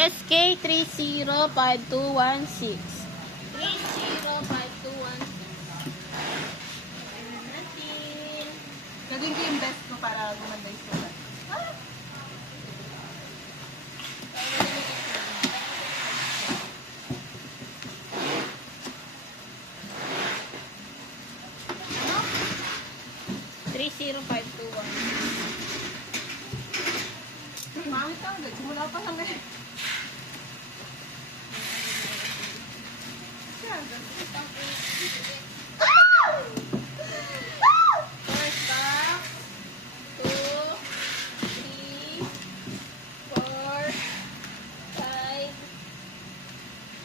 GSK 305216. 305216. Natin. Gagawin ko yung best ko para gumanda yung sulat. Ano? 305216. Mangit ka agad. Simula pa lang eh. First box. 2, 3, 4, 5,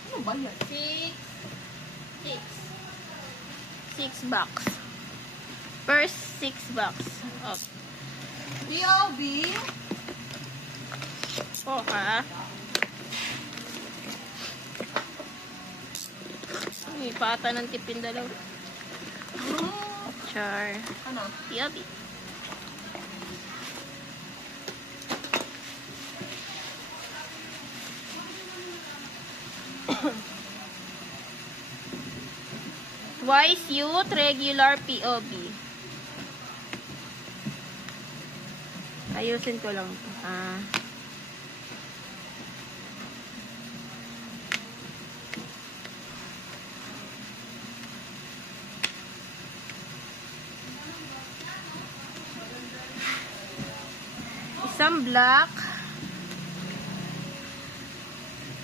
Ano ba yan? 6 box. First 6 box. Up. POV. Oh, ha? Ay, pata ng tipin dalaw. Char. Ano? Yabi. Twice youth, regular POB. Ayusin ko lang ito. Isang black.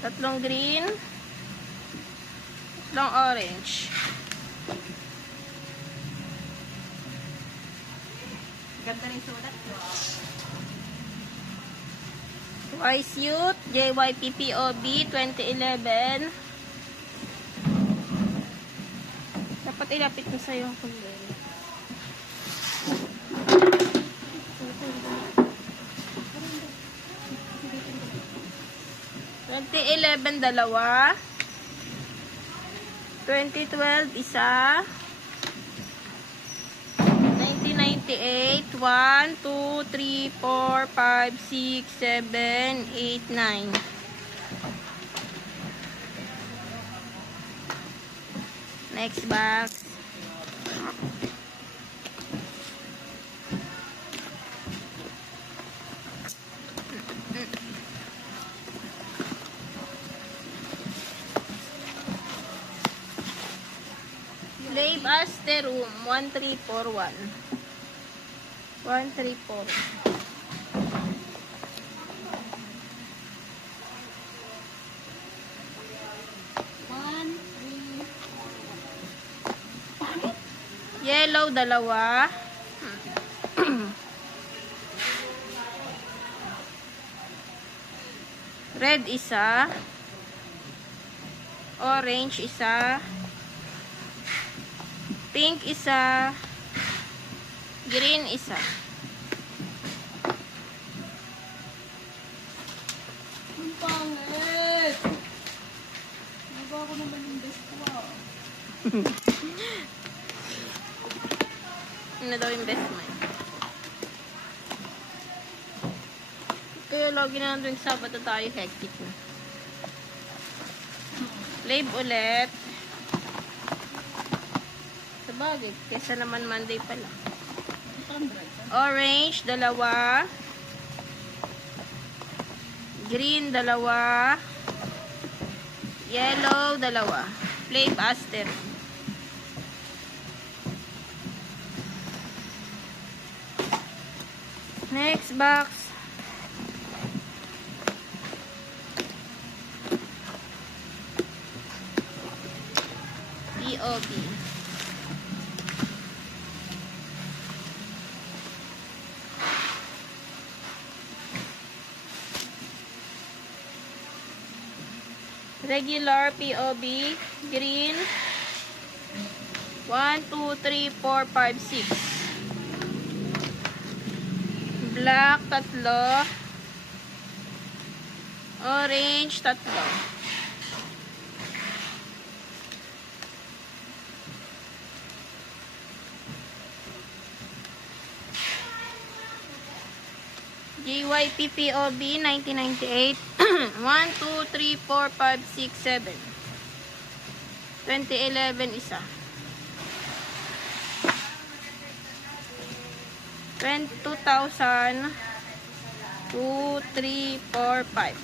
Tatlong green. Tatlong orange. Ganda rin sulat ko. Twice Youth, JYPPOB 2011. Dapat ilapit mo sa'yo ang kulay. dalawa. 2012, isa. 1998, 1, 2, 3, 4, 5, 6, 7, 8, 9. Next box. Slave Asterum 1341. 134. Yellow, dalawa. Red, isa. Orange, isa. Pink, isa. Green, isa. Ang pangit! Nagawa ko naman yung best ko ah. Ano daw yung best mo? Kaya lagi na lang tuwing Sabado tayo hectic na. Flave ulit. Sabagay, kesa naman Monday pala. Orange, dalawa. Green, dalawa. Yellow, dalawa. Flave Aster. Next box. POB. Regular POB. Green. 1, 2, 3, 4, 5, 6. Black, tatlo. Orange, tatlo. JYPPOB 1998. 2, 3, 4, 5, 6, 7. 2011 isa. 2000. 2, 3, 4, 5.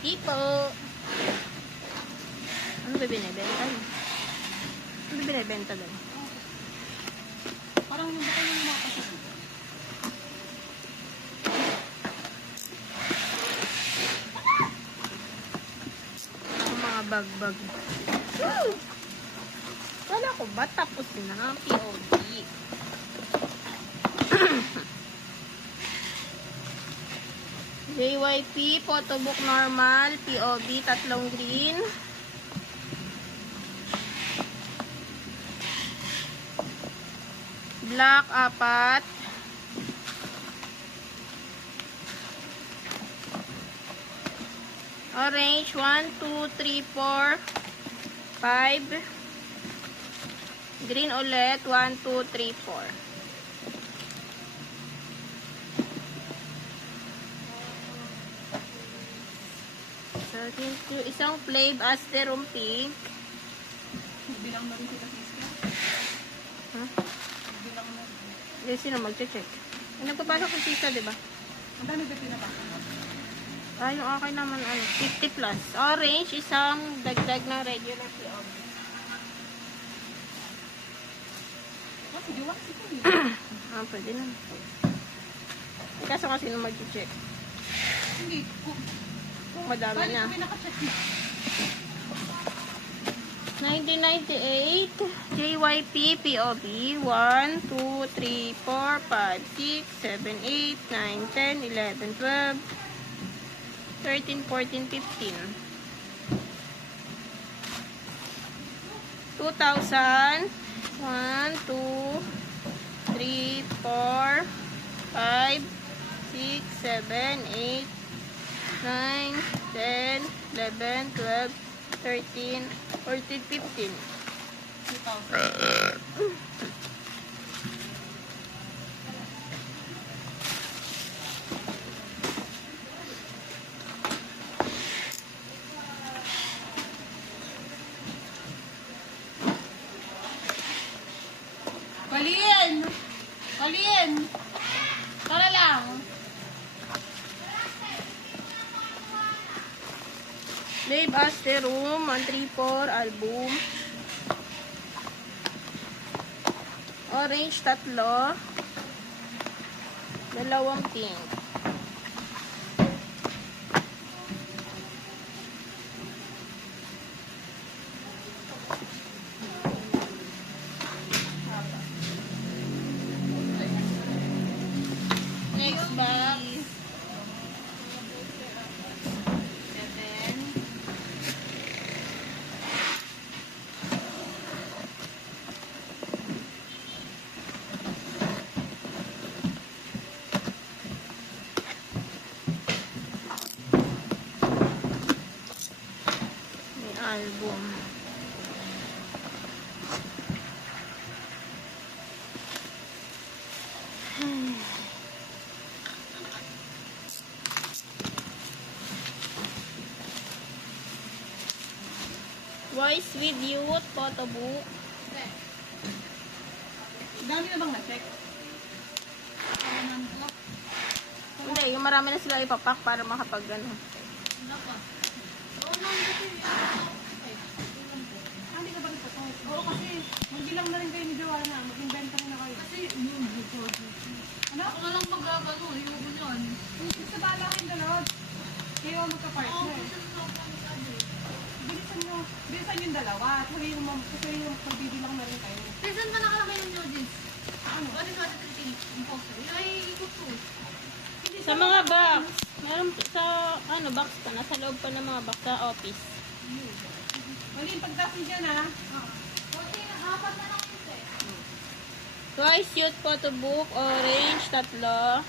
Tipo. Ano ba binibenta mo? Ano ba binibenta doon? Parang yung baka yung mga pasok. Ang mga bag-bag. Woo! Kala ko ba tapos na ang POV? JYP, photobook normal, POV, tatlong green. Black, 4. Orange, 1, 2, 3, 4, 5. Green ulit, 1, 2, 3, 4. So, isang flave asterum pink. Bilang na rin sila sister. Huh? Bilang na rin. Hindi, sino mag-check? Nagpapasok ng sisa, diba? Ang dami ba pinapasok mo? Ah, yung okay naman, 50 plus. Orange, isang dagdag na regular POV. Oh, sige, wax ito eh. Pwede na. Kaso kasi nung mag-check. Hindi. Kung madami Bali na. kami nakacheck na. 1998, JYP, POV, 1, 2, 3, 4, 5, 6, 7, 8, 9, 10, 11, 12, 13, 14, 15. 2000, 1, 2, 3, 4, 5, 6, 7, 8, 9, 10, 11, 12, 13, 14, 15. 2,000. Palin! Palin! Tara lang. Babe Asterum, 134, album. Orange, 3. Dalawang pink. Next box. 7. May album. Voice with Youth, photo book. Dami na bang na-check? Hindi, yung marami na sila ipapak para makapag ano. Hindi ka ba nagpatong? Oo, kasi magbilang na rin kayo ni Joanna. Mag-inventa rin na kayo. Kasi yun, ano? Ako na lang magagano, yung yun. Sa bala kayong dalawa. Kayo magka-partner. Bilisan yung dalawa. Kasi yung magbibilang na rin kayo. Saan ba nakalagay yung nudges? Ano? Ano sa ating imposter? Yung ay ikot ko. Sa mga box. Meron sa ano box pa. Nasa loob pa ng mga box sa office. Mali, pagdating dyan ha. Okay, apat na lang yung set. Twice Youth photo book. Orange, 3.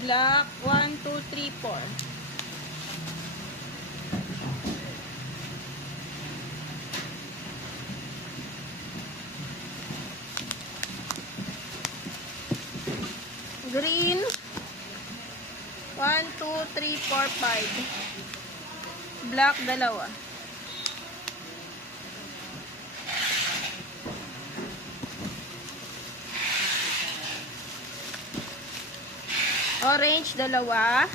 Black, 1, 2, 3, 4. Green. 1, 2, 3, 4, 5. Black, dalawa. Orange, dalawa.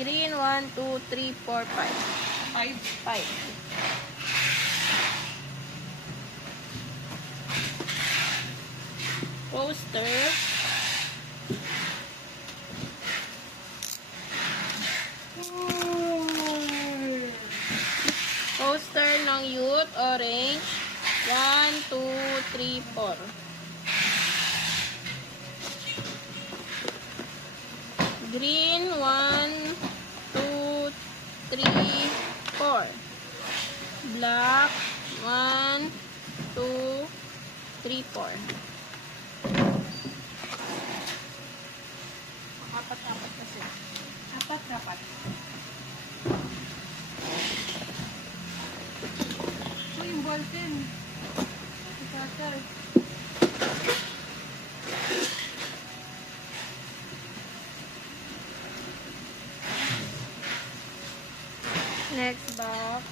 Green, 1, 2, 3, 4, 5. 5. Poster. Poster ng youth, orange. 1, 2, 3, 4. Green, 1, 2, 3, 4. Black, 1, 2, 3, 4. Apat-apat kasi. Apat. So, yung ball pen. Cutter. Next box.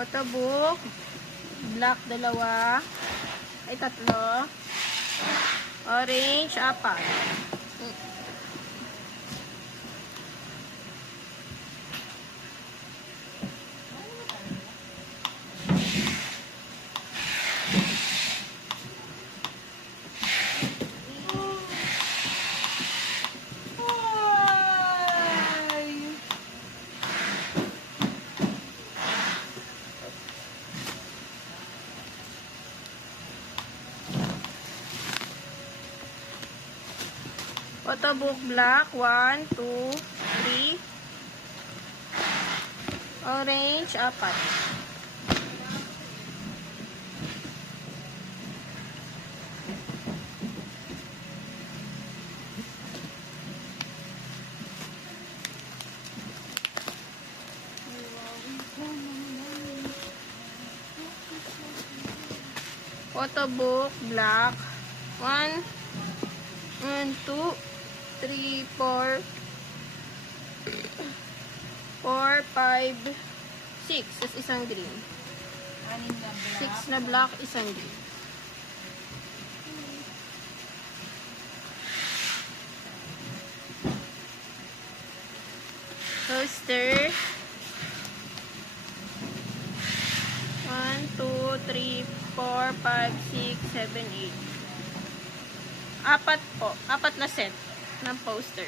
Photo book. Black, dalawa. Ay, tatlo. Orange, 4. Photo book black, 1, 2, 3. Orange, 4. Photo book black, 1, 2, 3, 4, 5, 6. Tapos isang green. 6 na black, isang green. Poster. 1, 2, 3, 4, 5, 6, 7, 8. Apat po. Apat na set ng poster.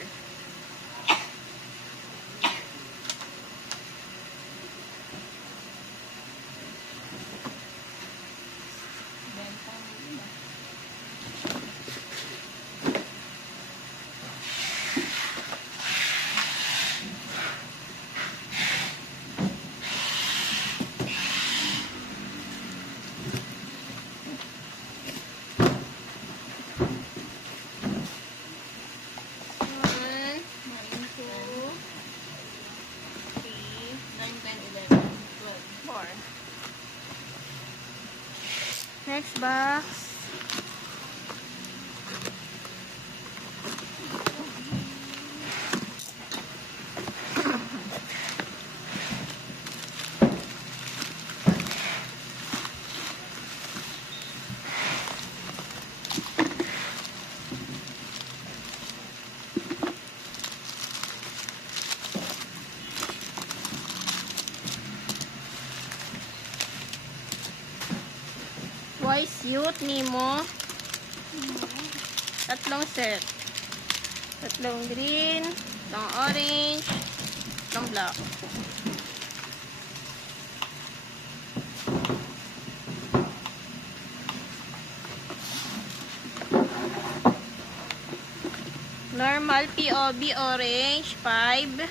Next box. Wise Youth, Nemo. Tatlong set. Tatlong green, tatlong orange, tatlong black. Normal POB orange, 5.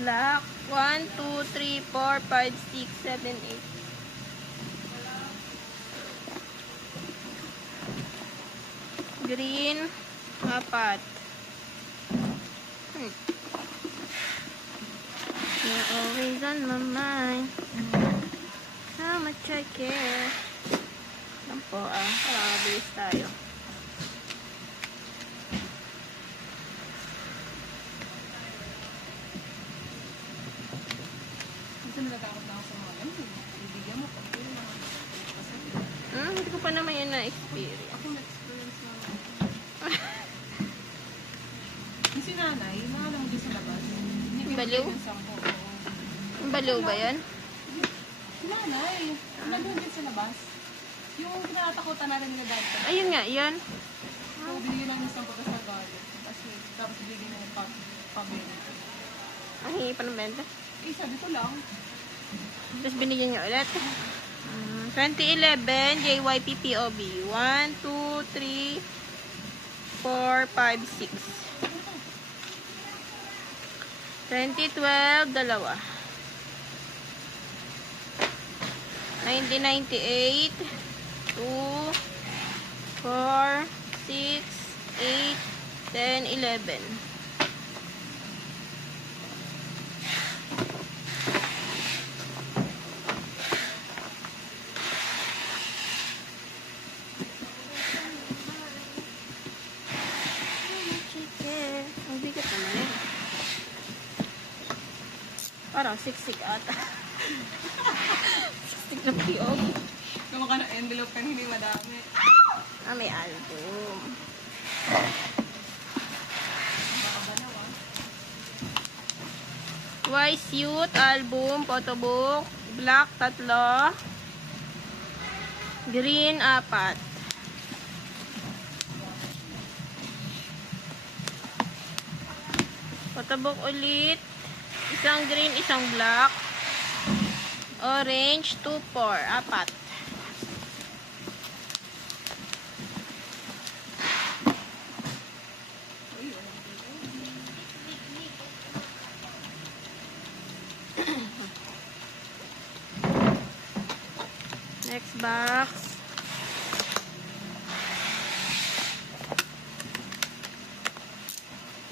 Black. 1, 2, 3, 4, 5, 6, 7, 8. Green. 4. You're always on my mind. How much I care. Yan po para mabilis tayo. Kasi natatakot na ako sa mga ganun. Ibigyan mo pa. Hindi ko pa naman yun na-experience. Ako na-experience na ako. Yung si nanay, naalam doon sa labas. Hindi ko Baliw? yung sampo. Ang baliw ba yan? Si nanay, nandun din sa labas. Yung kinatakutan natin nila dati. Ayun nga, yan. So, binigyan lang yung sampo tapos nagalit. Tapos bigyan yung pabili. Ang hingi pa ng benta. Eh, sabi ko lang. Tapos binigyan niya ulit. 2011 JYP POB. 1, 2, 3, 4, 5, 6. 2012, dalawa. 1998, 2, 4, 6, 8, 10, 11. Ang bigat naman eh. Parang siksik ata. Siksik na POB. Kung ka ng envelope kan hindi madami. May album. Makabanaw ah. Wise Youth album, photobook, black 3, green 4. Photobook ulit, isang green, isang black, orange 2, 4, 4. Next box.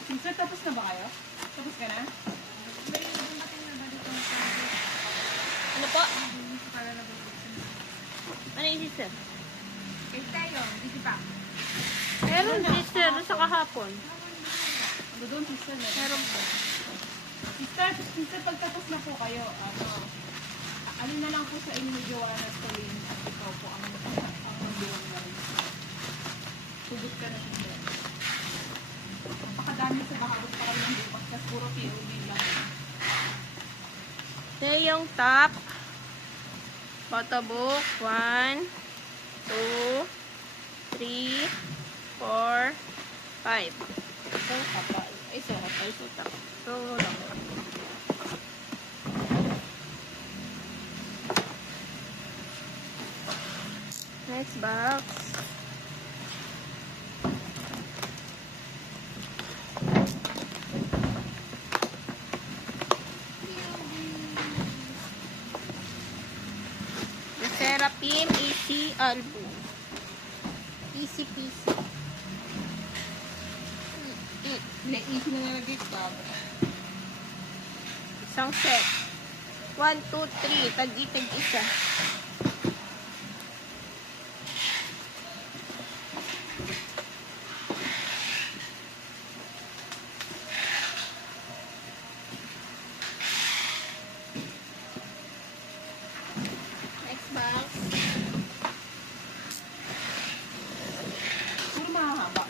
Sister, tapos na ba kayo? Tapos ka na? Ano po? Ano yung sister? Eh, tayo. Dito pa. Meron sister sa kahapon. Doon, sister na. Meron po. Sister, pagtapos na po kayo, ano na lang po sa inyo, Joanna at Pauline, at ikaw po ang magluwang na rin. Tugot ka na siya. Napakadami sa bakabot pa kayo ng bukas, kasi puro POV lang. Ito yung top. Photobook. 1, 2, 3, 4, 5. Ito kapal. Ay, so kapal. So takot. So lang. Next box. Seraphim AC album. Easy peasy. Naisip na nalagay ka. Isang set. 1, 2, 3. Tag-itag isa. Next box. Puro mahahaba.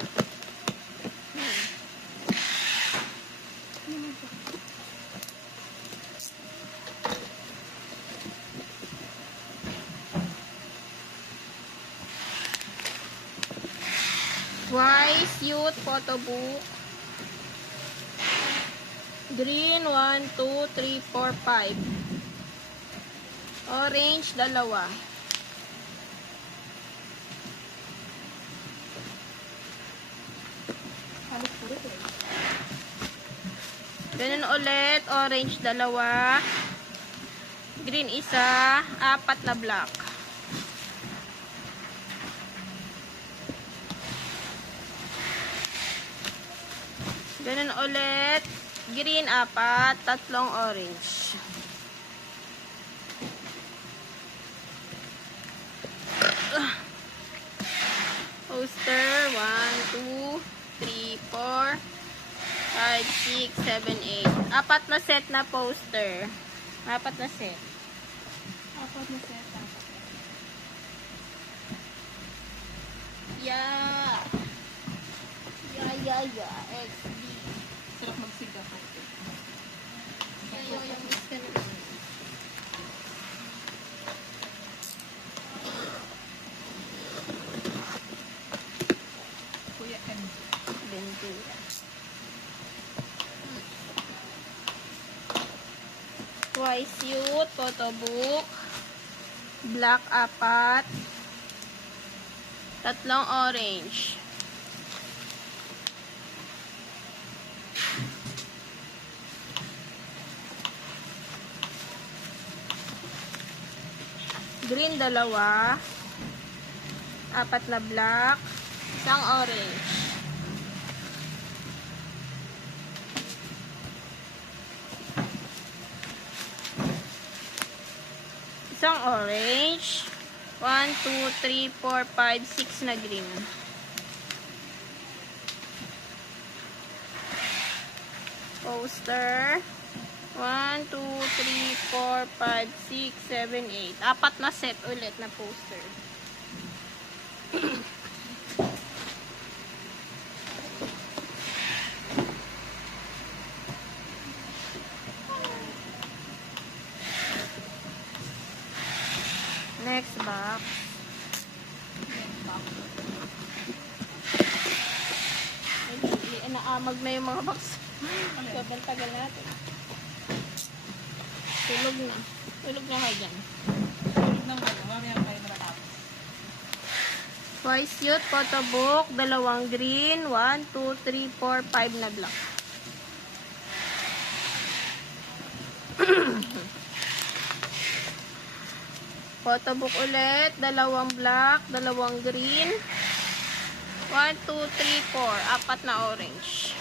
Wise Youth photobook. Green 1, 2, 3, 4, 5. Orange 2. Halos puro ito eh. Ganun ulit. Orange, dalawa. Green, isa. 4 na black. Ganun ulit. Green, 4. 3 orange. Poster, 1, 2, 3, 4, 5, 6, 7, 8. 4 na set na poster. 4 na set. Apat na set. Yeah. Yeah. XD. Sarap magsiga po. Yung miss ka naman. Kuya M. Ventura. Twice youth, photo book. Black, 4. 3 orange. Green, 2. 4 na black. 1 orange. Isang orange. 1, 2, 3, 4, 5, 6 na green. Poster. 1, 2, 3, 4, 5, 6, 7, 8. 4 na set ulit na poster. Next box. Ay, naamag na yung mga box. Sobrang tagal natin. Tulog na. Tulog na kayo dyan. Tulog ng kayo. Mamaya kayo matatapos. Twice youth, photo book, 2 green, 1, 2, 3, 4, 5 na black. Photo book ulit, 2 black, 2 green, 1, 2, 3, 4, 4 na orange.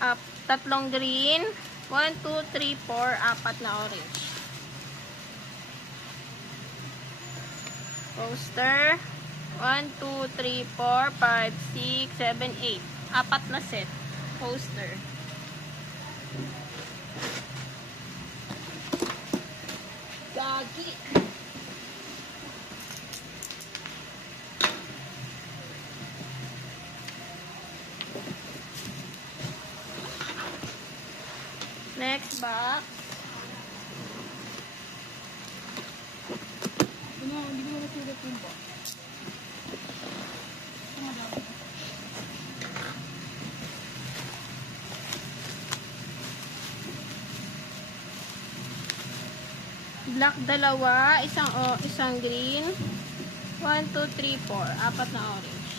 Up, 3 green, 1, 2, 3, 4, 4 na orange. Poster, 1, 2, 3, 4, 5, 6, 7, 8. 4 na set. Poster. Gagi. Next box. Hindi ko nasulat yung box. Black, 2, isang green. 1, 2, 3, 4. 4 na orange.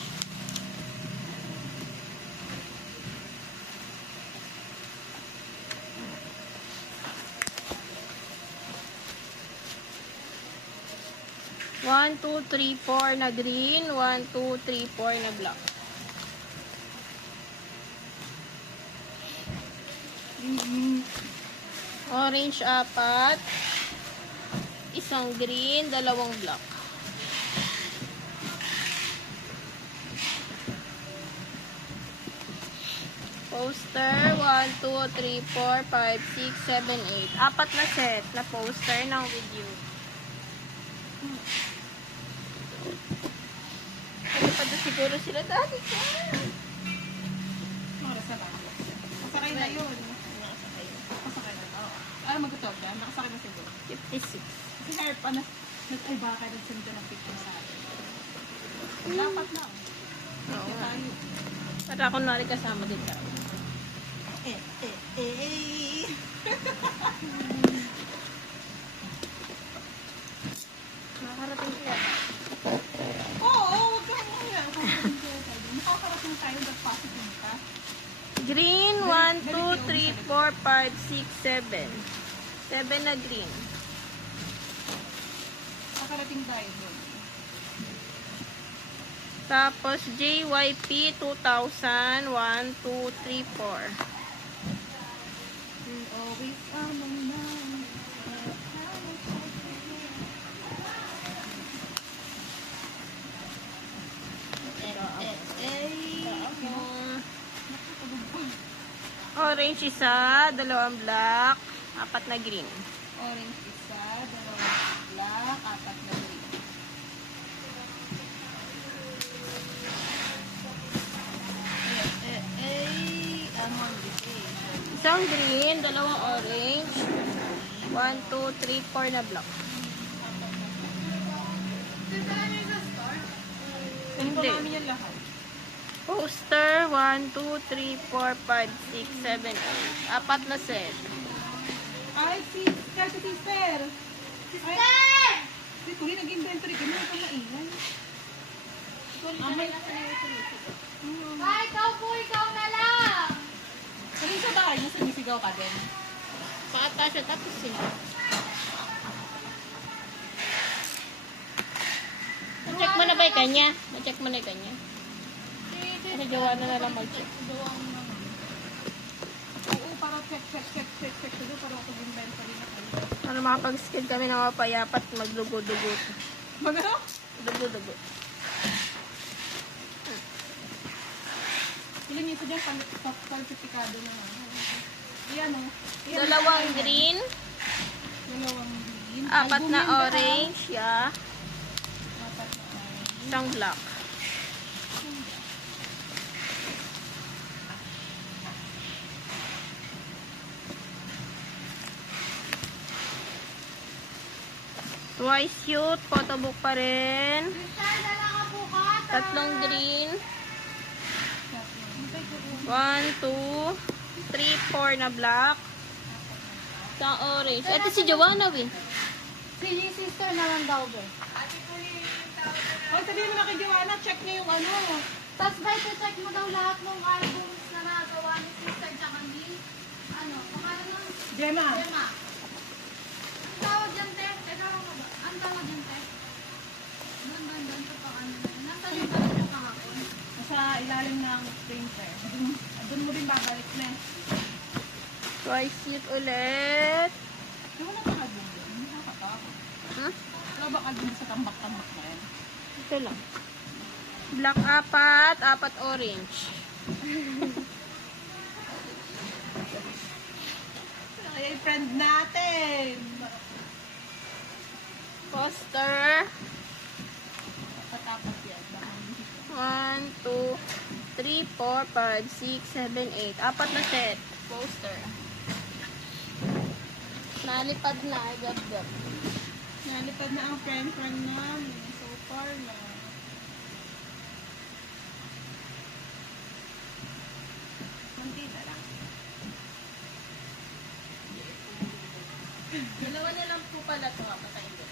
One, 2, 3, 4 na green. 1, 2, 3, 4 na black. Orange, 4. Isang green, 2 black. Poster, 1, 2, 3, 4, 5, 6, 7, 8. 4 na set na poster ng video. Ano pa doon siguro sila dati? Mga sa bago. Masakay na yun. Masakay na. Oo. Magutog yan. Nakasakay na siguro. 56. Si Harp, ay baka nagsenda ng picture sa atin. Dapat na. Oo nga. Tayo. Para kunwari kasama din tayo. Nakakarating kaya. 3, 4, 5, 6, 7. 7 na green. Nakarating tayo doon. Tapos JYP 2000, 1, 2, 3, 4. We always among none. Orange isa, dalawang black, 4 na green. Orange isa, dalawang black, 4 na green. Among the day. Isang green, dalawang orange, 1, 2, 3, 4 na black. Hindi. Hindi. Namin yan lahat. Poster, 1, 2, 3, 4, 5, 6, 7, 8. 4 na set. Ay, kasi sister. Sister! Si Tuli, nag-inventory ka. May maingay. Kahit ikaw po, ikaw na lang! Saling sa bahay mo, sumisigaw ka din. Paata siya, tapos sila. Na-check mo na ba yung kanya? Na-check mo na yung kanya? Kasi gawa na lang mag-check. Oo, para check. Siguro para ako inventory na kayo. Para makapag-skill kami na mapayapat, magdugo-dugo. Magano? Dugo-dugo. Ilan yung ito dyan, kalpitikado na. Iyan o. Dalawang green, Dalawang green. 4 na orange, yeah. 4 na orange. Isang black. Twice cute, photobook pa rin. Sister, dala ka po ka. 3 green, 1, 2, 3, 4 na black. Isang orange. Ito si Joanna, eh. Si sister naman daw, be. O, sabihin mo na kay Joanna, check niya yung ano. Tapos ba ito-check mo daw lahat ng albums na nagawa ni sister tsaka ni, ano, pangalan ng Gemma. Gemma. Ang tawag dyan, te? Teka lang ba? Ang tawag dyan, te? Doon, sa pang ano na yun. Nasaan yung balik mo kahapon? Nasa ilalim ng printer. Doon mo rin babalik na. Twice cute ulit. Di wala pa album doon. Hindi nakakatakot. Huh? Wala ba album sa tambak-tambak na yan? Ito lang. Black 4, 4 orange. Ay, friend natin. Poster. Patapat yan. Baka hindi. 1, 2, 3, 4, 5, 6, 7, 8. 4 na set. Poster. Nalipad na. Gab-gab. Nalipad na ang friend namin. So far na. Kunti na lang. Dalawa na lang po pala ito. Patayin ko.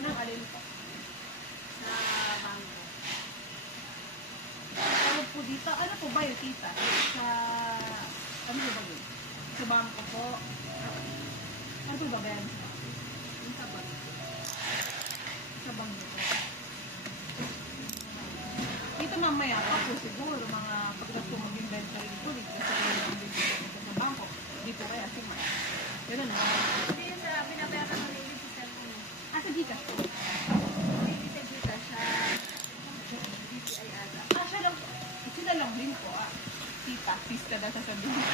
Nang alin pa? Sa bangko. Tawag po dito. Ano po ba yung tita? Sa... Ano ba yun? Sa bangko po. Ano po ba, Ben? Sa bangko. Sa bangko po. Dito mamaya ako siguro mga pagkas ko mag-inventory dito. Dito sa sa bangko. Dito kaya sige. Ganun na. Hindi yun sa binabayaran ng lady sa cellphone. Ah, sa Gcash po. Lady sa Gita siya. DTI ata. Ah, siya lang. Sila lang din po. Ah. Tita. Sista na sasabihin.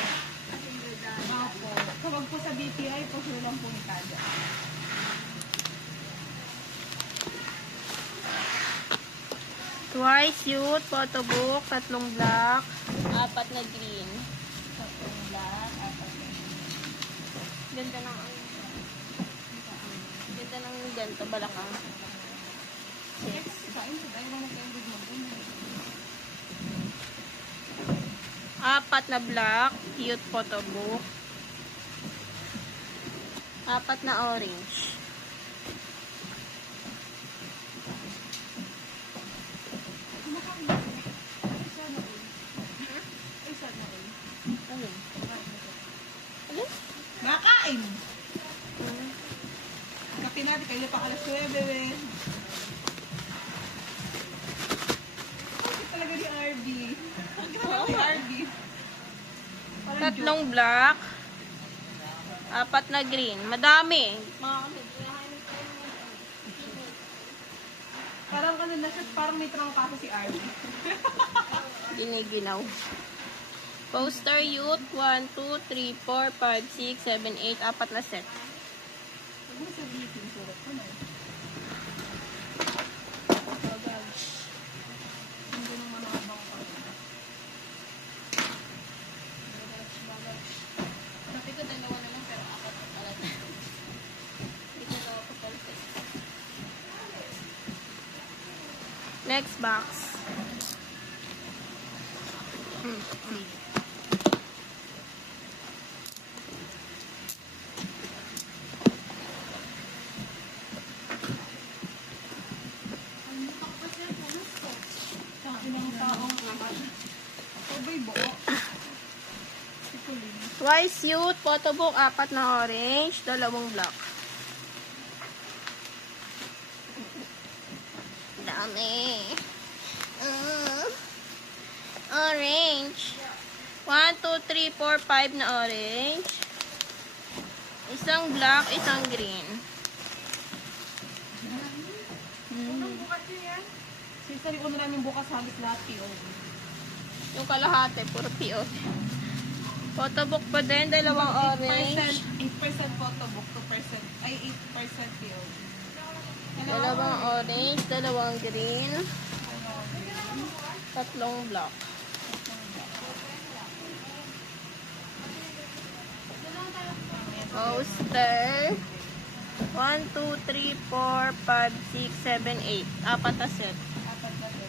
Kasi yung Opo. Kapag po sa BPI po, sila lang po ni Kada. Twice cute. Photobook. 3 black. 4 na green. Sa lahat, apat na. Ganda ng ganda ng ganito. Balakang. Yes. Kain sa tayo na kayo good mo. 4 na black. Cute photobook. 4 na orange. Ano? Ano? Nakain! Kape natin, kayo pa alas 9, bebe. Bakit talaga ni RB? Ang ginawa ni RB. Parang Tatlong black. 4 na green. Madami. Parang ano na siya, parang may trangkaso si RB. Giniginaw. Poster youth. 1, 2, 3, 4, 5, 6, 7, 8. 4 na set. Huwag mo sabihin, surat ko na eh. Hindi naman nakabang ko. Sabi ko 2 na lang pero 4 na pala. Hindi ko na ako palpit. Next box. Sabi ng taong naman. Sabay buo. Si Colin. Twice youth. Photobook. 4 na orange. 2 black. Dami. Orange. 1, 2, 3, 4, 5 na orange. Isang black, isang green. Sisali ko na lang yung bukas halos lahat POV. Yung kalahati, puro PO. Photobook pa din, 2 orange. 8% photobook, 2%, ay 8% POV. 2 orange, 2 green. 3 black. Poster. 1, 2, 3, 4, 5, 6, 7, 8. 4 na set. Apat na to.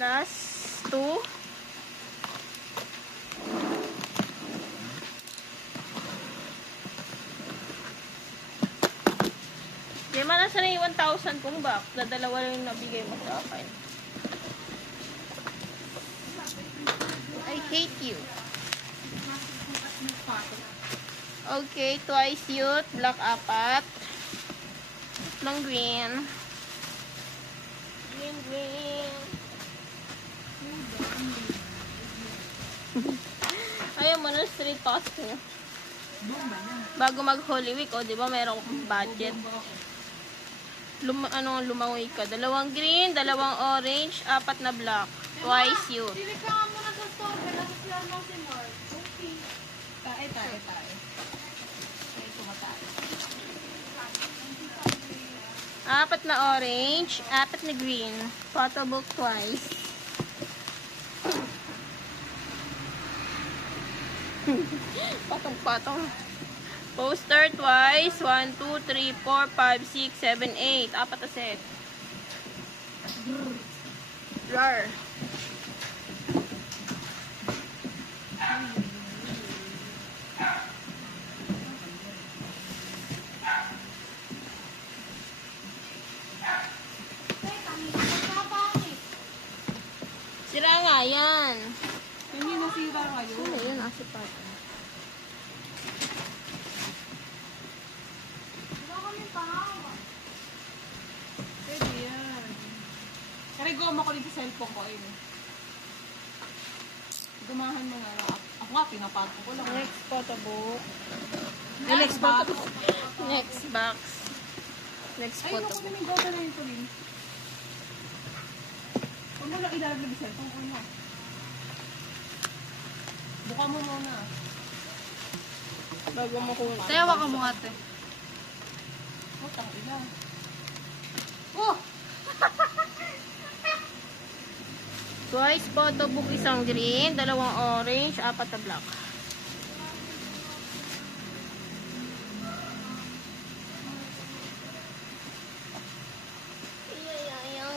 Last 2. Di man nasa na yung 1,000 kong back. Dadalawa lang yung nabigay mo sa akin. I hate you. Okay, twice youth. Black 4. Tatlong green. Green, green. Ayaw mo na street toss niya. Bago mag Holy Week, o di ba meron akong budget. Lumangoy ka. 2 green, 2 orange, 4 na black. Twice youth. Bili ka nga muna sa store. Kaya sa siya lang si Mark. Okay. Tae. Ay, tumatae. 4 na orange, 4 na green. Photobook twice. Patong-patong. Poster twice. 1, 2, 3, 4, 5, 6, 7, 8. 4 na set. Rar. Sira nga yan. Yan yung nasira kayo. Ano yun? Asipat. Wala kami pangawa. Pwede yan. Kaya goma ko din sa cellphone ko. Ayun. Gumahan mo nga. Ako nga, pinapago ko lang. Next photobook. Next box. Next box. Next Ay, naku, photobook. may goma na yun ko din. Huwag mo lang ilalagay sa cellphone ko na. Buka mo muna. Bago mo kung Tayawa ka mo ate. Oh, tang ina. Oh! twice photobook, isang green, 2 orange, 4 na black.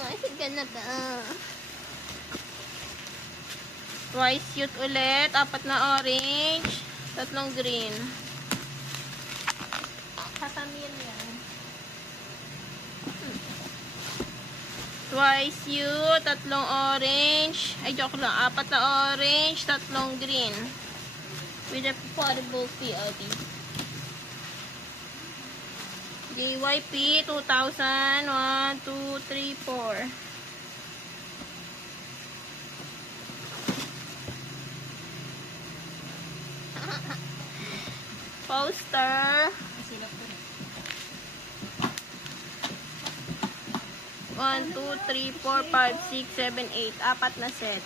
Ay, sige na ba? Twice cute ulit. 4 na orange. 3 green. Kasamil yan. Twice cute. 3 orange. Ay, joke lang. 4 na orange. 3 green. With a portable POD. JYP 2000. 1, 2, 3, 4. Poster. 1, 2, 3, 4, 5, 6, 7, 8. 4 na set.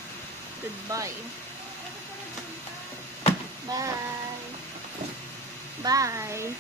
Goodbye. Bye. Bye.